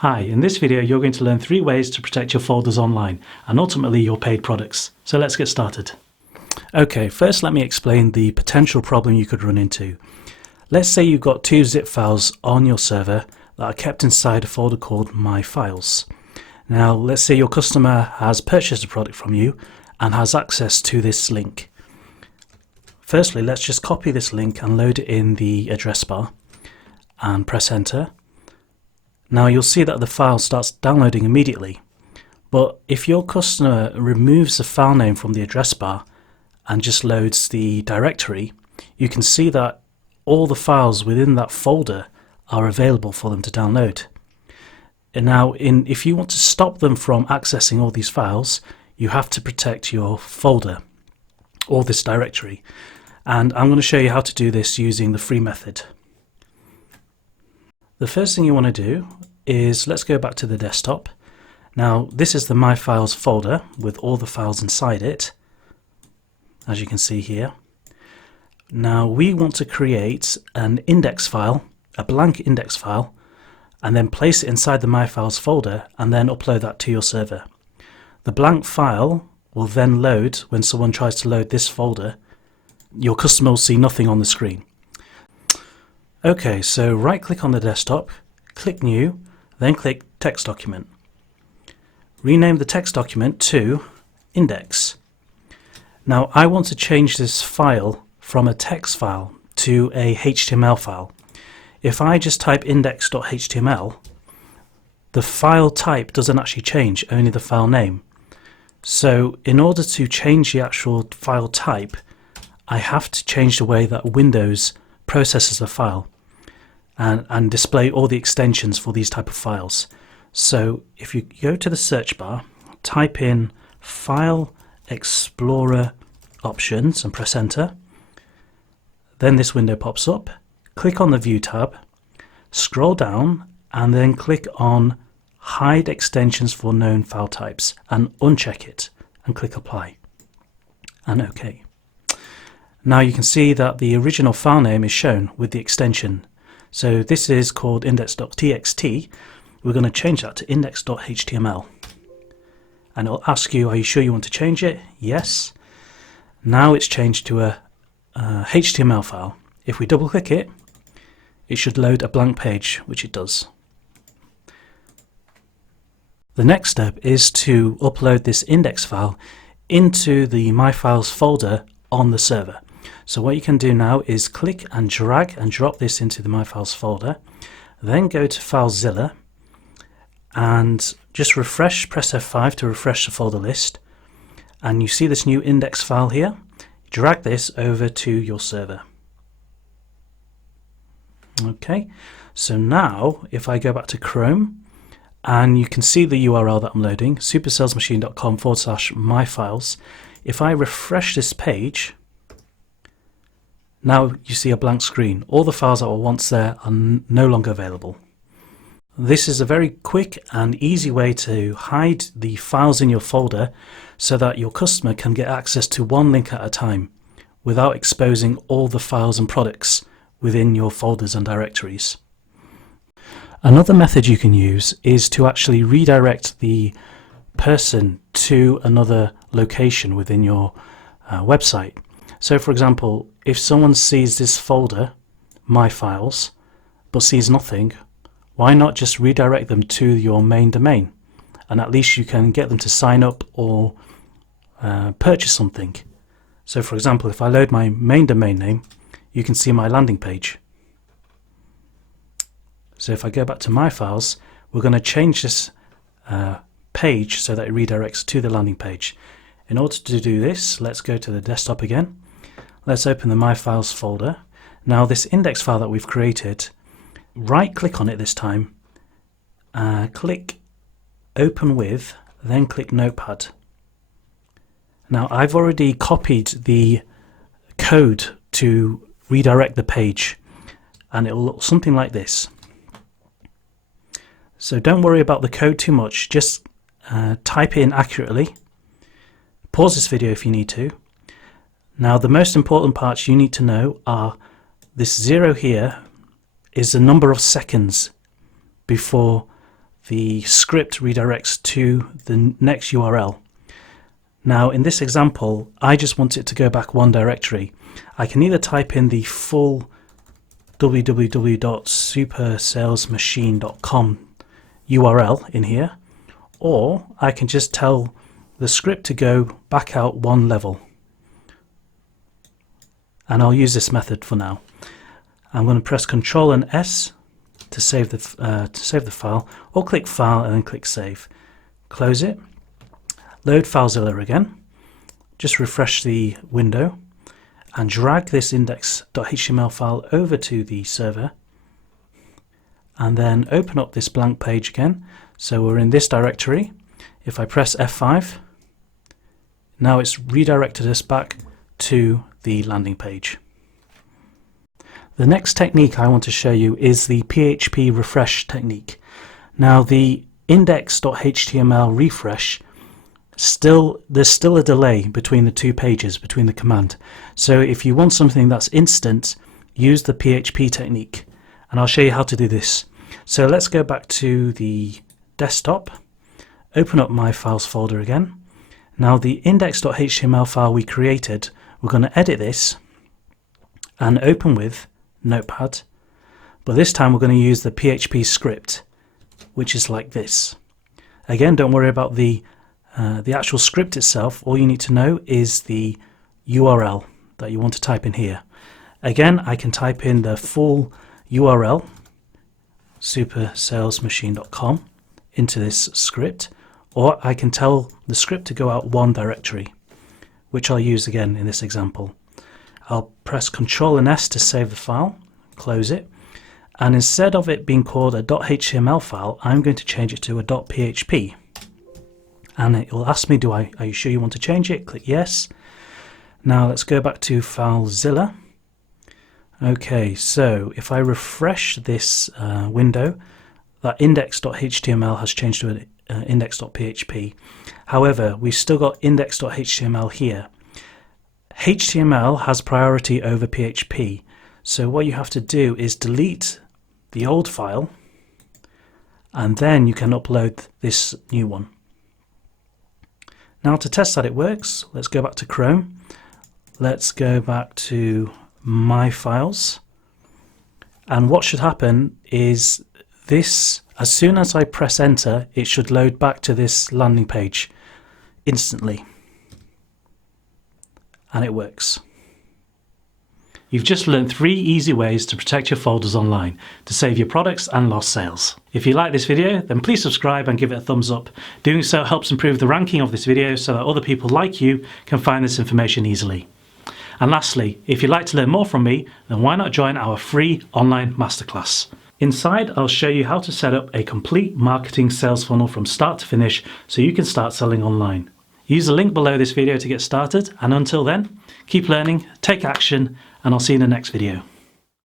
Hi, in this video you're going to learn 3 ways to protect your folders online and ultimately your paid products. So let's get started. Okay, first let me explain the potential problem you could run into. Let's say you've got 2 zip files on your server that are kept inside a folder called My Files. Now let's say your customer has purchased a product from you and has access to this link. Firstly, let's just copy this link and load it in the address bar and press enter. Now you'll see that the file starts downloading immediately, but if your customer removes the file name from the address bar and just loads the directory, you can see that all the files within that folder are available for them to download. And now if you want to stop them from accessing all these files, you have to protect your folder or this directory. And I'm going to show you how to do this using the free method. The first thing you want to do is, let's go back to the desktop. Now this is the My Files folder with all the files inside it, as you can see here. Now we want to create an index file, a blank index file, and then place it inside the My Files folder and then upload that to your server. The blank file will then load when someone tries to load this folder. Your customer will see nothing on the screen. Okay, so right click on the desktop, click New, then click Text Document. Rename the text document to Index. Now I want to change this file from a text file to a HTML file. If I just type index.html, the file type doesn't actually change, only the file name. So in order to change the actual file type, I have to change the way that Windows processes the file and display all the extensions for these type of files. So if you go to the search bar, type in File Explorer Options and press enter, then this window pops up. Click on the View tab, scroll down and then click on Hide Extensions for Known File Types and uncheck it and click Apply and OK. Now you can see that the original file name is shown with the extension. So this is called index.txt. We're going to change that to index.html. And it'll ask you, are you sure you want to change it? Yes. Now it's changed to a HTML file. If we double click it, it should load a blank page, which it does. The next step is to upload this index file into the My Files folder on the server. So what you can do now is click and drag and drop this into the My Files folder, then go to FileZilla and just refresh, press F5 to refresh the folder list, and you see this new index file here. Drag this over to your server. Okay, so now if I go back to Chrome, and you can see the URL that I'm loading, supersalesmachine.com/myfiles. If I refresh this page, now you see a blank screen. All the files that were once there are no longer available. This is a very quick and easy way to hide the files in your folder so that your customer can get access to one link at a time without exposing all the files and products within your folders and directories. Another method you can use is to actually redirect the person to another location within your website. So for example, if someone sees this folder, My Files, but sees nothing, why not just redirect them to your main domain? And at least you can get them to sign up or purchase something. So for example, if I load my main domain name, you can see my landing page. So if I go back to My Files, we're going to change this page so that it redirects to the landing page. In order to do this, let's go to the desktop again. Let's open the My Files folder. Now this index file that we've created, right click on it this time, click Open With, then click Notepad. Now I've already copied the code to redirect the page and it will look something like this. So don't worry about the code too much, just type it in accurately. Pause this video if you need to. Now the most important parts you need to know are this 0 here is the number of seconds before the script redirects to the next URL. Now in this example, I just want it to go back one directory. I can either type in the full www.supersalesmachine.com URL in here, or I can just tell the script to go back out one level. And I'll use this method for now. I'm going to press Ctrl and S to save the file, or click File and then click Save. Close it. Load FileZilla again. Just refresh the window and drag this index.html file over to the server, and then open up this blank page again. So we're in this directory. If I press F5, now it's redirected us back to the landing page. The next technique I want to show you is the PHP refresh technique. Now the index.html refresh, there's still a delay between the two pages, between the command. So if you want something that's instant, use the PHP technique, and I'll show you how to do this. So let's go back to the desktop, open up my files folder again. Now the index.html file we created, we're going to edit this and open with Notepad, but this time we're going to use the PHP script, which is like this. Again, don't worry about the actual script itself. All you need to know is the URL that you want to type in here. Again, I can type in the full URL, supersalesmachine.com, into this script, or I can tell the script to go out one directory, which I'll use again in this example. I'll press Ctrl and S to save the file, close it, and instead of it being called a .html file, I'm going to change it to a .php. And it will ask me, are you sure you want to change it? Click yes. Now let's go back to FileZilla. Okay, so if I refresh this window, that index.html has changed to an index.php. However, we've still got index.html here. HTML has priority over PHP, so what you have to do is delete the old file, and then you can upload this new one. Now to test that it works, let's go back to Chrome. Let's go back to My Files, and what should happen is this, as soon as I press enter, it should load back to this landing page instantly. And it works. You've just learned 3 easy ways to protect your folders online to save your products and lost sales. If you like this video, then please subscribe and give it a thumbs up. Doing so helps improve the ranking of this video so that other people like you can find this information easily. And lastly, if you'd like to learn more from me, then why not join our free online masterclass? Inside, I'll show you how to set up a complete marketing sales funnel from start to finish so you can start selling online. Use the link below this video to get started, and until then, keep learning, take action, and I'll see you in the next video.